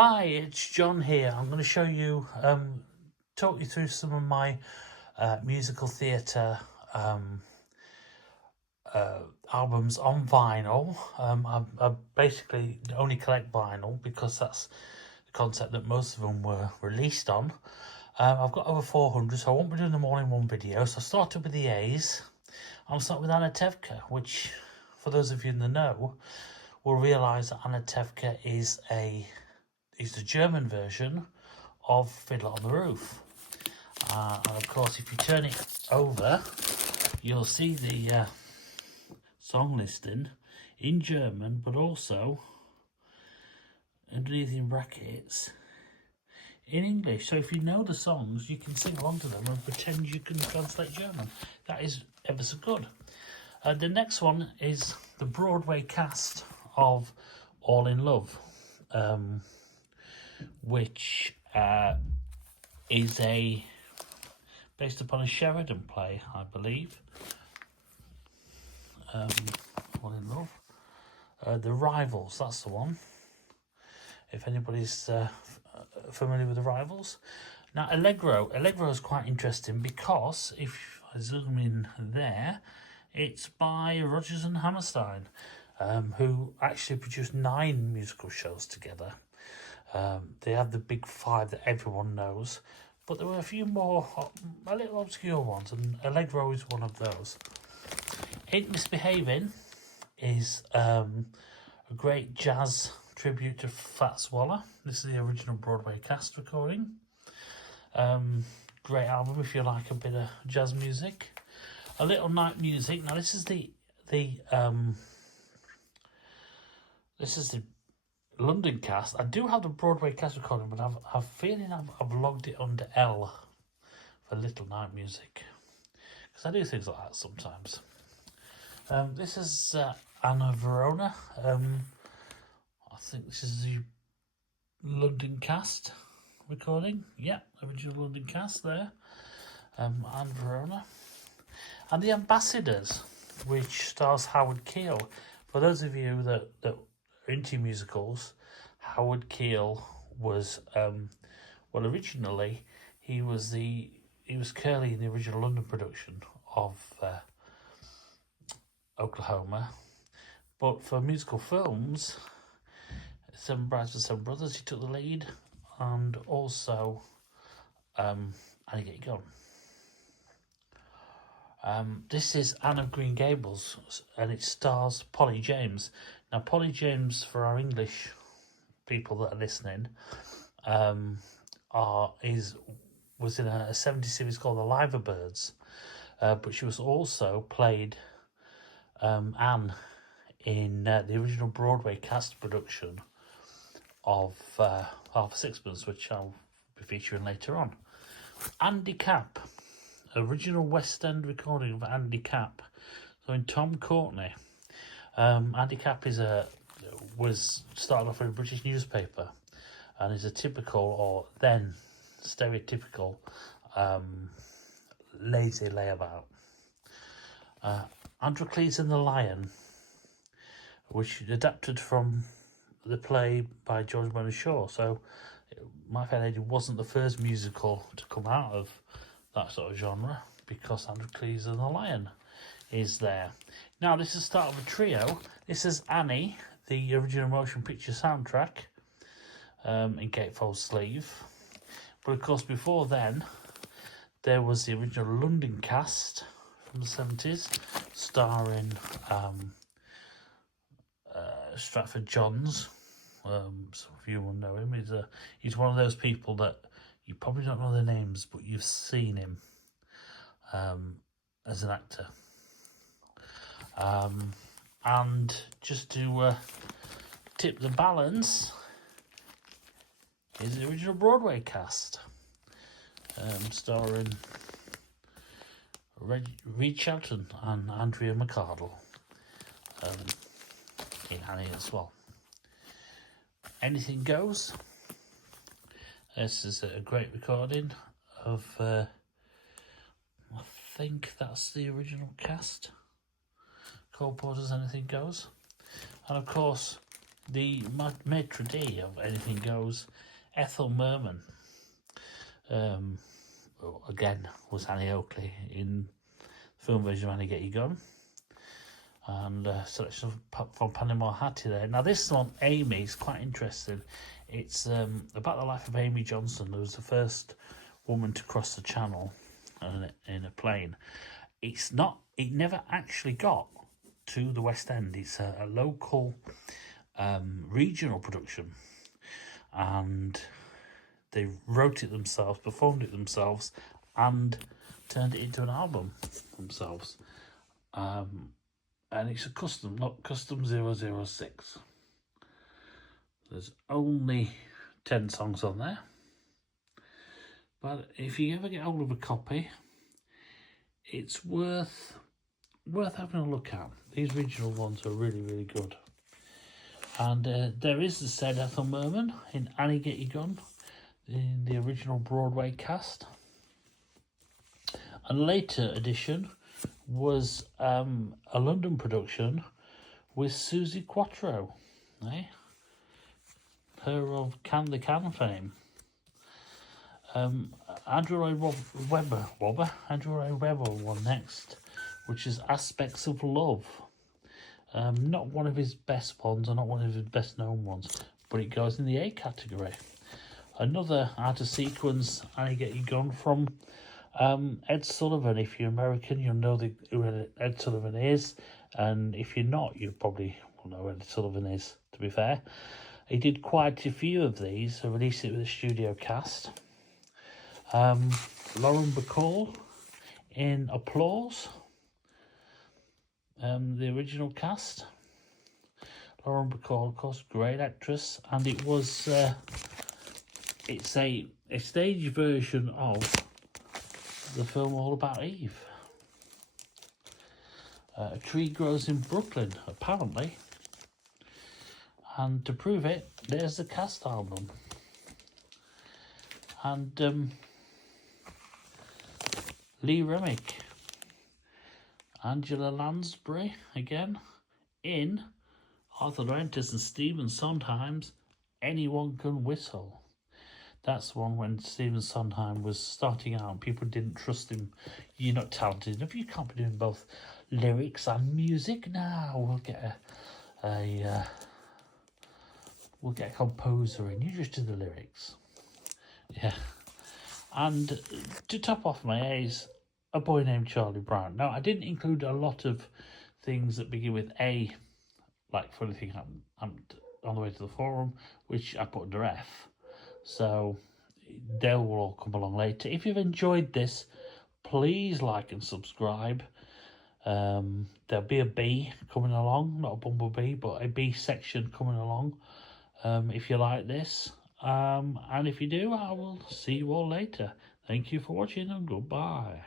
Hi, it's John here. I'm going to show you, talk you through some of my musical theatre albums on vinyl. I basically only collect vinyl because that's the concept that most of them were released on. I've got over 400, so I won't be doing them all in one video. So I started with the A's. I'll start with Anatevka, which, for those of you in the know, will realise that Anatevka is the German version of Fiddler on the Roof. And of course, if you turn it over, you'll see the song listing in German, but also underneath in brackets in English. So if you know the songs, you can sing along to them and pretend you can translate German. That is ever so good. The next one is the Broadway cast of All in Love, which is based upon a Sheridan play, I believe. All in Love. The Rivals, that's the one. If anybody's familiar with The Rivals. Now, Allegro is quite interesting because if I zoom in there, it's by Rodgers and Hammerstein, who actually produced 9 musical shows together. They have the big 5 that everyone knows, but there were a few more, a little obscure ones, and Allegro is one of those. Ain't Misbehaving is a great jazz tribute to Fats Waller. This is the original Broadway cast recording. Great album if you like a bit of jazz music. A Little Night Music. Now this is the London cast. I do have the Broadway cast recording, but I've a feeling I've logged it under L for Little Night Music, because I do things like that sometimes. This is Anna Verona. I think this is the London cast recording. Yeah, original London cast there. Anna Verona. And The Ambassadors, which stars Howard Keel. For those of you that are into musicals, Howard Keel was originally he was Curly in the original London production of Oklahoma, but for musical films, Seven Brides and Seven Brothers, he took the lead, and also Annie Get Your Gun. This is Anne of Green Gables, and it stars Polly James. Now, Polly James, for our English people that are listening, was in a 70s series called The Liver Birds, but she was also played Anne in the original Broadway cast production of Half a Sixpence, which I'll be featuring later on. Andy Capp, original West End recording of Andy Capp, so in Tom Courtney. Andy Capp was started off in a British newspaper, and is a typical, or then stereotypical, lazy layabout. Androcles and the Lion, which adapted from the play by George Bernard Shaw. So My Fair Lady wasn't the first musical to come out of that sort of genre, because Androcles and the Lion is there. Now, this is the start of a trio. This is Annie, the original motion picture soundtrack, in gatefold sleeve. But of course, before then, there was the original London cast from the 70s, starring Stratford Johns. Some of you will know him. He's one of those people that you probably don't know their names, but you've seen him as an actor. And just to tip the balance, is the original Broadway cast, starring Reed Shelton and Andrea McArdle in Annie as well. Anything Goes. This is a great recording of, I think that's the original cast. Cole Porter's Anything Goes. And of course, the maitre d' of Anything Goes, Ethel Merman, again was Annie Oakley in the film version of Annie Get Your Gun, and selection from Panama Hattie there. Now this one, Amy, is quite interesting. It's about the life of Amy Johnson, who was the first woman to cross the channel in a plane. It never actually got to the West End. It's a local regional production, and they wrote it themselves, performed it themselves, and turned it into an album themselves. And it's a custom, not custom 006. There's only 10 songs on there, but if you ever get hold of a copy, it's worth having a look at. These regional ones are really, really good. And there is the said Ethel Merman in Annie Get Your Gun, in the original Broadway cast. A later edition was a London production with Suzi Quatro, her of the Can fame. Andrew Lloyd Webber won next, which is Aspects of Love. Not one of his best ones, or not one of his best known ones, but it goes in the A category. Another out of sequence, Annie Get Your Gun, from Ed Sullivan. If you're American, you'll know who Ed Sullivan is, and if you're not, you probably will know who Ed Sullivan is, to be fair. He did quite a few of these, so released it with a studio cast. Lauren Bacall in Applause, the original cast. Lauren Bacall, of course, great actress, and it was it's a stage version of the film All About Eve. A Tree Grows in Brooklyn, apparently, and to prove it, there's the cast album. And Lee Remick, Angela Lansbury again in Arthur Laurentiis and Stephen Sondheim's Anyone Can Whistle. That's one when Stephen Sondheim was starting out and people didn't trust him. You're not talented enough, you can't be doing both lyrics and music. Now we'll get a composer in, you just do the lyrics. Yeah. And to top off my A's, A Boy Named Charlie Brown. Now, I didn't include a lot of things that begin with A, like Funny Thing Happened on the Way to the Forum, which I put under F. So they will all come along later. If you've enjoyed this, please like and subscribe. There'll be a B coming along, not a bumblebee, but a B section coming along, if you like this. And if you do, I will see you all later. Thank you for watching, and goodbye.